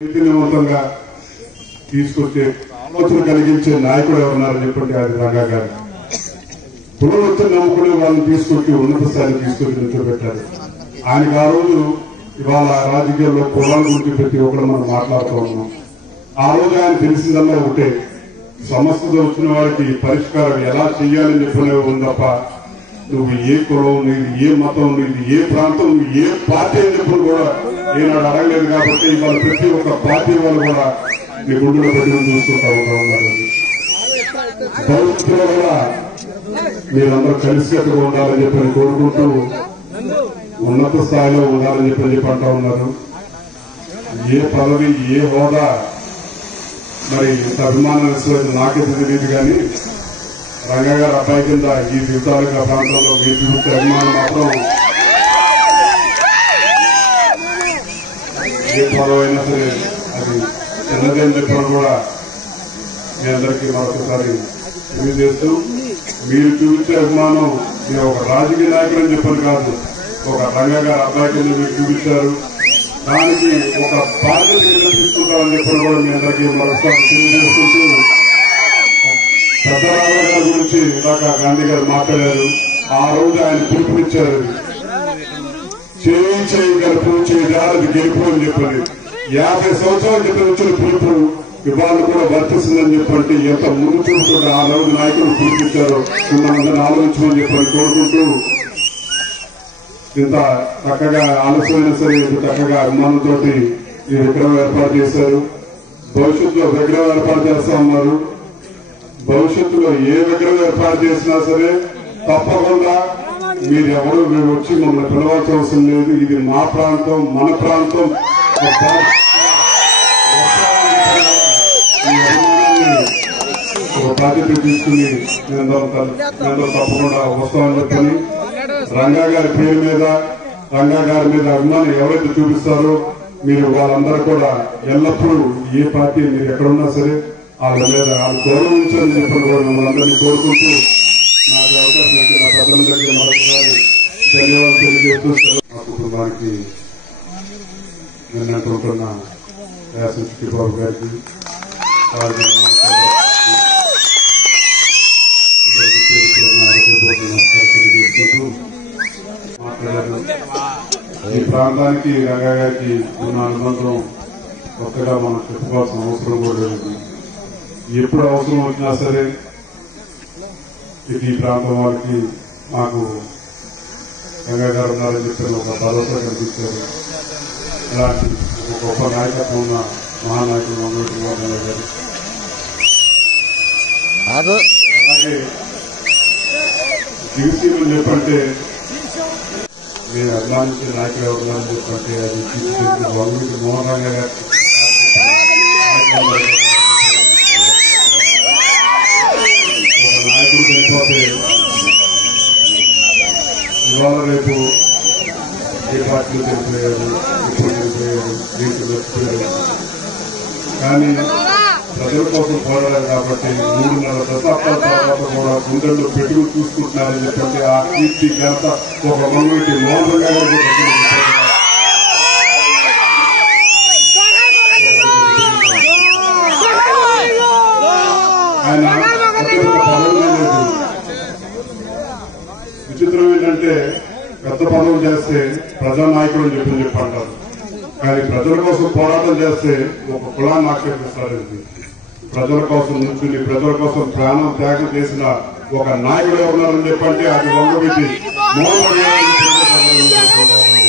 చైతన్యవంతంగా తీసుకొచ్చే ఆలోచన కలిగించే నాయకుడు ఎవరున్నారని చెప్పండి అది రంగా గారు. కులవృత్తిని నమ్ముకునే వాళ్ళని తీసుకొచ్చి ఉన్నత స్థాయిని తీసుకొచ్చి నిల్చోబెట్టారు. ఆయనకు ఆ రోజు ఇవాళ రాజకీయాల్లో కులాల గురించి ప్రతి ఒక్కరు మనం మాట్లాడుతూ ఉన్నాం. ఆ రోజు ఆయన తెలిసిందల్లా ఒకటే, సమస్యతో వచ్చిన వారికి పరిష్కారం ఎలా చెయ్యాలని చెప్పనే ఉంది తప్ప నువ్వు ఏ కులం, నీది ఏ మతం, నీది ఏ ప్రాంతం, నువ్వు ఏ పార్టీ అని చెప్పని కూడా ఏనాడు అడగలేదు. కాబట్టి ఇవాళ ప్రతి ఒక్క పార్టీ వాళ్ళు కూడా మీ గుండెలో పెట్టుకుని చూసుకుంటా ఉన్నారు. భవిష్యత్తులో కూడా మీరందరూ కలిసికట్టుగా ఉండాలని చెప్పని కోరుకుంటూ ఉన్నత స్థాయిలో ఉండాలని చెప్పని అంటా ఉన్నారు. ఏ పదవి ఏ హోదా మరి ఇంత అభిమానం ఇస్తుంది నాకే తెలియదు. కానీ రంగా గారు అబ్బాయి కింద ఈ దివసాలుగా ప్రాంతంలో మీరు చూసే అభిమానం మాత్రం ఏ పదవైనా సరే అది చిన్నదేని చెప్పడం కూడా మీ అందరికీ మరొకసారి తెలియజేస్తూ, మీరు చూపించే అభిమానం మీరు ఒక రాజకీయ నాయకుడు అని చెప్పని కాదు, ఒక రంగా గారు అబ్బాయి కింద మీరు చూపించారు. దానికి ఒక బాధ్యత తీసుకుంటామని చెప్పడం కూడా మీ అందరికీ మరొకసారి తెలియజేసుకుంటూ, పెద్దరామయ్య గారి గురించి ఇందాక గాంధీ గారు మాట్లాడారు. ఆ రోజు ఆయన పిలుపునిచ్చారు, చేయి గెలుపు చేయాలి గెలుపు అని చెప్పండి. 50 సంవత్సరాల క్రితం వచ్చిన పిలుపు ఇవాళ కూడా వర్తిస్తుందని చెప్పండి. ఎంత ముందు చూసుకుంటే ఆ రోజు నాయకులు పిలిపించారు. కొంతమందిని ఆలోచించమని చెప్పని కోరుకుంటూ, ఇంత చక్కగా ఆలస్యమైనా సరే ఇంత చక్కగా అభిమానంతో ఈ విగ్రహం ఏర్పాటు చేశారు. భవిష్యత్తులో విగ్రహం ఏర్పాటు చేస్తా ఉన్నారు. భవిష్యత్తులో ఏ విగ్రహం ఏర్పాటు చేసినా సరే తప్పకుండా మీరు వచ్చి మమ్మల్ని పిలవాల్సిన అవసరం లేదు. ఇది మా ప్రాంతం, మన ప్రాంతం. ఒక బాధ్యత తీసుకుని మేము తప్పకుండా వస్తామని చెప్పని, రంగా గారి పేరు మీద, రంగా గారి మీద అభిమానం ఎవరైతే చూపిస్తారో మీరు వాళ్ళందరూ కూడా ఎల్లప్పుడూ ఏ పార్టీ మీరు ఎక్కడున్నా సరే వాళ్ళ మీద గౌరవించాలని చెప్పని కూడా మిమ్మల్ని అందరినీ కోరుకుంటూ, నాకు అవకాశం ఇచ్చిన నా పెద్దలందరికీ మరొకసారి ధన్యవాదాలు తెలియజేస్తూ, మా కుటుంబానికి నిన్నకుంటున్న యాసం చిట్టిబాబు గారికి తెలియజేసుకుంటూ మాట్లాడారు. ఈ ప్రాంతానికి రంగా గారికి ఉన్న అనుబంధం కొత్తగా మనం చెప్పుకోవాల్సిన అవసరం కూడా లేదు. ఎప్పుడు అవసరం వచ్చినా సరే ఈ ప్రాంతం వారికి మాకు రంగా గారు ఉన్నారని చెప్పి ఒక భరోసా కల్పించారు. ఇలాంటి ఒక గొప్ప నాయకత్వం ఉన్న మహానాయకుడు రంగా గారు. అలాగే దివిసీమని చెప్పంటే నేను అభిమానించే నాయకులు ఎవరున్నారని చెప్పంటే అది వంగవీటి మోహన్ రంగా గారు. ఒక నాయకుడు చనిపోతే ఇవాళ రేపు ఏ పార్టీలు చనిపోయారు, ఇప్పుడు చనిపోయారు, దీంట్లో చచ్చిపోయారు. కానీ ప్రజల కోసం పోరాడారు కాబట్టి 3.5 దశాబ్దాల తర్వాత కూడా గుండెల్లో పెట్టుకు చూసుకుంటున్నారని చెప్పంటే ఆ కీర్తి ఘనత ఒక వంగవీటి మోహన్ రంగా గారికి ఆయన పదవులు లేదు. విచిత్రం ఏంటంటే పెద్ద పదవులు చేస్తే ప్రజానాయకుడు అని చెప్పంటారు, కానీ ప్రజల కోసం పోరాటం చేస్తే ఒక కులాన్ని ఆక్షేపిస్తారు. ప్రజల కోసం నుంచుని ప్రజల కోసం ప్రాణం త్యాగం చేసిన ఒక నాయకుడు ఎవరున్నారని చెప్పంటే అది వంగవీటి మోహన్ రంగా గారు.